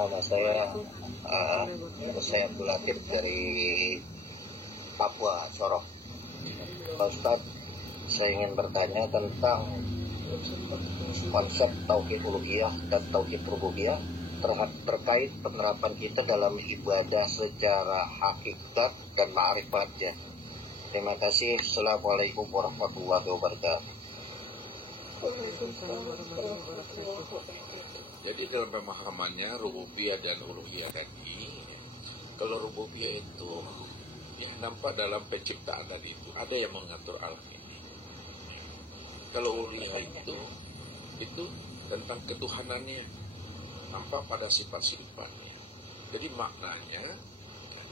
Nama saya Abdul Latif dari Papua, Sorong. Pak Ustadz, saya ingin bertanya tentang konsep tauhid uluhiyah dan tauhid rububiyah terkait penerapan kita dalam ibadah secara hakikat dan ma'rifatnya. Terima kasih. Assalamualaikum warahmatullahi wabarakatuh. Jadi dalam pemahamannya rububiyah dan uluhiyah tadi, kalau rububiyah itu ya nampak dalam penciptaan tadi itu ada yang mengatur alam ini. Kalau uluhiyah itu tentang ketuhanannya, nampak pada sifat-sifatnya. Jadi maknanya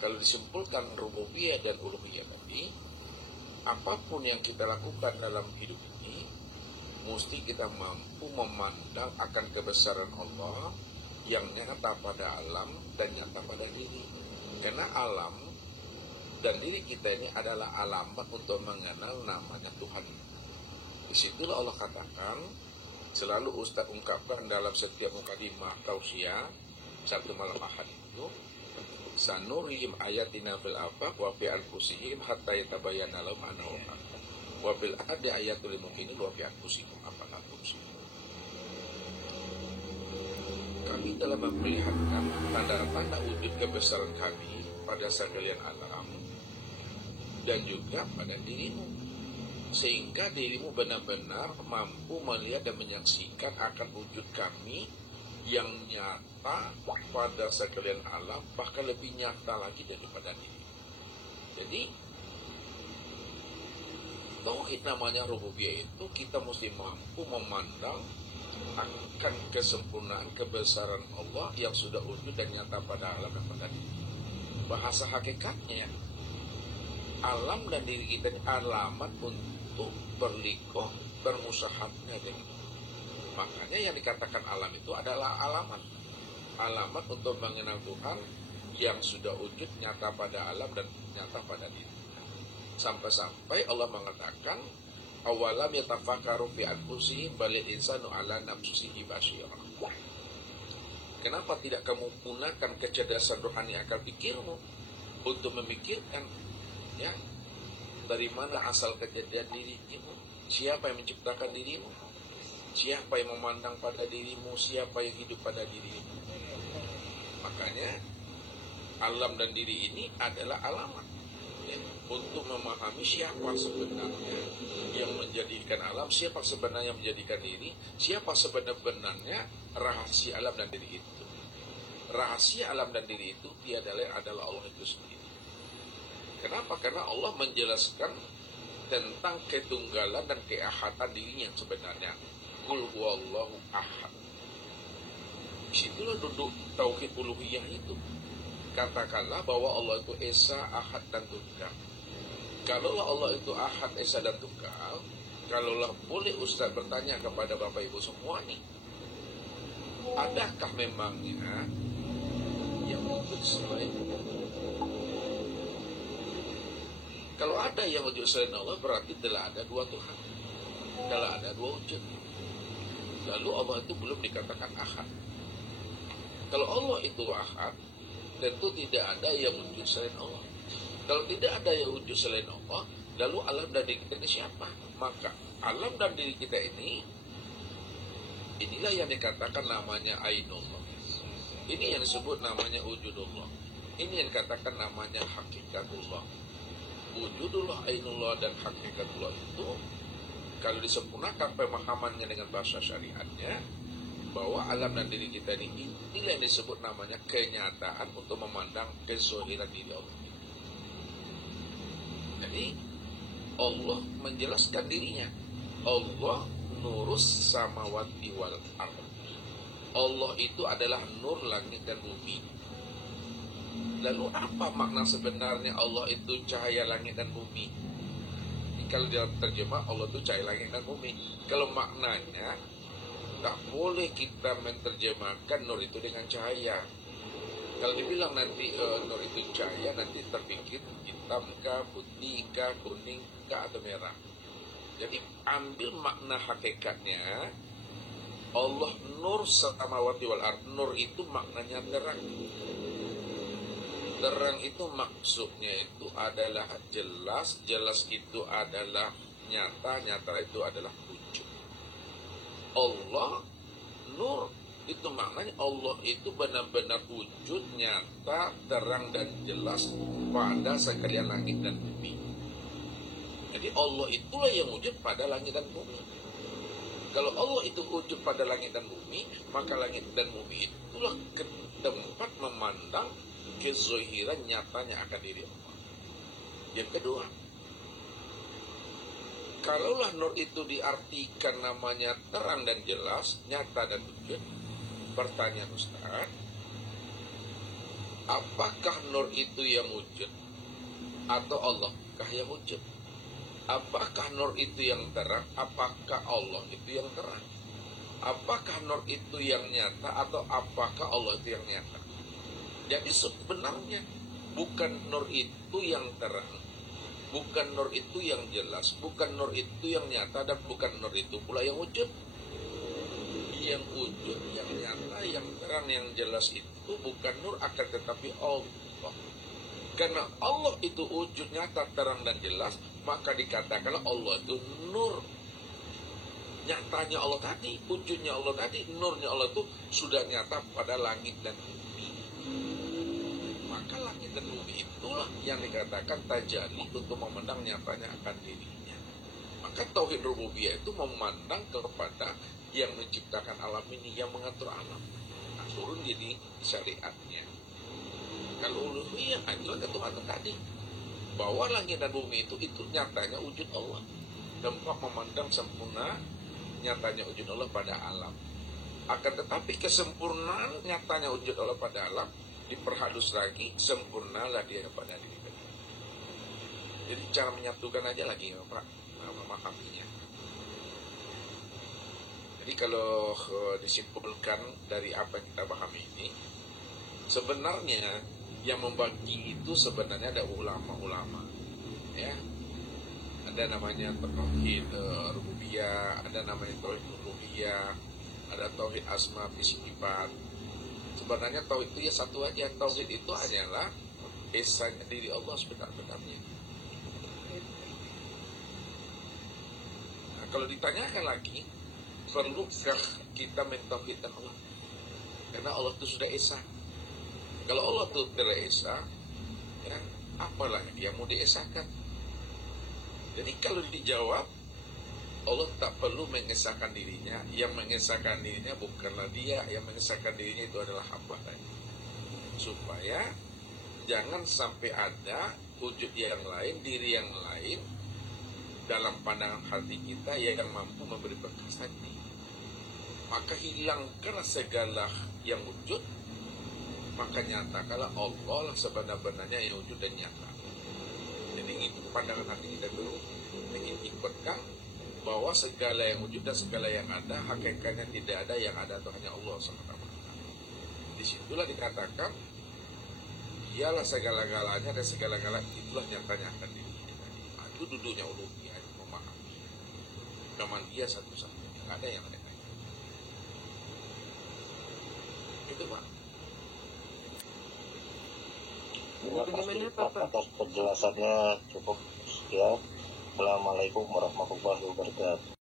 kalau disimpulkan rububiyah dan uluhiyah tadi, apapun yang kita lakukan dalam hidup ini mesti kita mampu memandang akan kebesaran Allah yang nyata pada alam dan nyata pada diri. Karena alam dan diri kita ini adalah alamat untuk mengenal namanya Tuhan. Disitulah Allah katakan, selalu Ustaz ungkapkan dalam setiap mukadimah tausiah satu malam Ahad itu, sanurihim ayatina fil afaq wa fi anfusihim hatta yatabayyana lahum annahu haq. Wa bil ahadi ayatul mukminin wa fi anfusikum afala tubsirun. Kami telah memperlihatkan tanda-tanda wujud kebesaran kami pada sekalian alam dan juga pada dirimu, sehingga dirimu benar-benar mampu melihat dan menyaksikan akan wujud kami yang nyata pada sekalian alam, bahkan lebih nyata lagi daripada diri. Jadi tauhid namanya rububiyah itu kita mesti mampu memandang akan kesempurnaan kebesaran Allah yang sudah wujud dan nyata pada alam dan pada diri. Bahasa hakikatnya alam dan diri kita ini alamat untuk berlikoh bermusahatnya. Makanya yang dikatakan alam itu adalah alamat untuk mengenal Tuhan yang sudah wujud nyata pada alam dan nyata pada diri. Sampai-sampai Allah mengatakan, awalam yatafakkaru fi anfusihim balil insanu ala nafsihi basira. Kenapa tidak kamu gunakan kecerdasan rohani akal pikirmu untuk memikirkan ya dari mana asal kejadian dirimu, siapa yang menciptakan dirimu, siapa yang memandang pada dirimu, siapa yang hidup pada dirimu. Makanya alam dan diri ini adalah alamat untuk memahami siapa sebenarnya yang menjadikan alam, siapa sebenarnya yang menjadikan diri, siapa sebenarnya rahasia alam dan diri itu. Rahasia alam dan diri itu tiada lain adalah Allah itu sendiri. Kenapa? Karena Allah menjelaskan tentang ketunggalan dan keahadan dirinya yang sebenarnya. Qul huwallahu ahad. Disitulah duduk tauhid uluhiyah itu. Katakanlah bahwa Allah itu Esa, Ahad, dan Tunggal. Kalaulah Allah itu Ahad, Esa, dan Tunggal, kalaulah boleh Ustaz bertanya kepada Bapak Ibu semua nih, adakah memangnya yang wujud selain Allah? Kalau ada yang wujud selain Allah, berarti telah ada dua Tuhan, telah ada dua wujud. Lalu Allah itu belum dikatakan Ahad. Kalau Allah itu Ahad, tentu tidak ada yang wujud selain Allah. Kalau tidak ada yang wujud selain Allah, lalu alam dan diri kita ini siapa? Maka alam dan diri kita ini, inilah yang dikatakan namanya Ainullah. Ini yang disebut namanya wujudullah. Ini yang dikatakan namanya hakikatullah. Wujudullah, Ainullah, dan hakikatullah itu kalau disempurnakan pemahamannya dengan bahasa syariatnya, bahwa alam dan diri kita ini inilah yang disebut namanya kenyataan untuk memandang kezohiran diri Allah. Jadi Allah menjelaskan dirinya, Allah nurus samawati wal ardh. Allah itu adalah nur langit dan bumi. Lalu apa makna sebenarnya Allah itu cahaya langit dan bumi? Kalau dalam terjemah Allah itu cahaya langit dan bumi. Kalau maknanya tak boleh kita menerjemahkan nur itu dengan cahaya. Kalau dibilang nanti nur itu cahaya, nanti terpikir hitam kah, putih kah, kuning kah, atau merah. Jadi ambil makna hakikatnya Allah nur samawati wal ard. Nur itu maknanya terang. Terang itu maksudnya itu adalah jelas. Jelas itu adalah nyata. Nyata itu adalah wujud. Allah nur itu maknanya Allah itu benar-benar wujud, nyata, terang dan jelas pada sekalian langit dan bumi. Jadi Allah itulah yang wujud pada langit dan bumi. Kalau Allah itu wujud pada langit dan bumi, maka langit dan bumi itulah tempat memandang kezohiran nyatanya akan diri Allah. Yang kedua, kalaulah nur itu diartikan namanya terang dan jelas, nyata dan wujud, pertanyaan Ustaz, apakah nur itu yang wujud atau Allahkah yang wujud? Apakah nur itu yang terang? Apakah Allah itu yang terang? Apakah nur itu yang nyata atau apakah Allah itu yang nyata? Jadi sebenarnya bukan nur itu yang terang, bukan nur itu yang jelas, bukan nur itu yang nyata, dan bukan nur itu pula yang wujud. Yang wujud, yang nyata, yang terang, yang jelas itu bukan nur, akan tetapi Allah. Karena Allah itu wujud, nyata, terang, dan jelas, maka dikatakanlah Allah itu nur. Nyatanya Allah tadi, wujudnya Allah tadi, nurnya Allah itu sudah nyata pada langit dan bumi. Maka langit dan bumi itulah yang dikatakan tajalli untuk memandang nyatanya akan dirinya. Maka tauhid rububiyah itu memandang kepada yang menciptakan alam ini, yang mengatur alam. Nah, turun jadi syariatnya. Kalau uluhiyah, itulah ketuhanan tadi. Bahwa langit dan bumi itu nyatanya wujud Allah. Tempat memandang sempurna nyatanya wujud Allah pada alam. Akan tetapi kesempurnaan nyatanya wujud Allah pada alam diperhalus lagi, sempurnalah dia pada diri kita. Jadi cara menyatukan aja lagi Pak, memahaminya. Jadi kalau disimpulkan dari apa yang kita pahami ini, sebenarnya yang membagi itu sebenarnya ada ulama-ulama, ya. Ada namanya tauhid rububiyah, ada namanya tauhid uluhiyah, ada tauhid asma wa sifat. Sebenarnya tauhid itu ya satu aja. Tauhid itu hanyalah esanya diri Allah sebenar-benarnya. Nah, kalau ditanyakan lagi, perlukah kita mentauhidkan Allah? Karena Allah itu sudah esa. Kalau Allah itu telah esa, ya, apalah yang mau diesakan? Jadi kalau dijawab, Allah tak perlu mengesahkan dirinya. Yang mengesahkan dirinya bukanlah dia, yang mengesahkan dirinya itu adalah hamba tadi. Supaya jangan sampai ada wujud yang lain, diri yang lain dalam pandangan hati kita yang mampu memberi berkah tadi. Maka hilangkanlah segala yang wujud, maka nyatakanlah Allah lah sebenar-benarnya yang wujud dan nyata. Jadi itu pandangan hati kita dulu, ingin ikutkan bahwa segala yang wujud dan segala yang ada hakikatnya tidak ada, yang ada itu hanya Allah SWT. Disitulah dikatakan dialah segala-galanya dan segala-galanya itulah nyatanya akan diri kita. Nah, itu duduknya uluhiyah, memahami cuman dia satu-satunya, nggak ada yang lain. Itu Pak. Terima kasih Pak atas penjelasannya, cukup sekian. Assalamualaikum warahmatullahi wabarakatuh.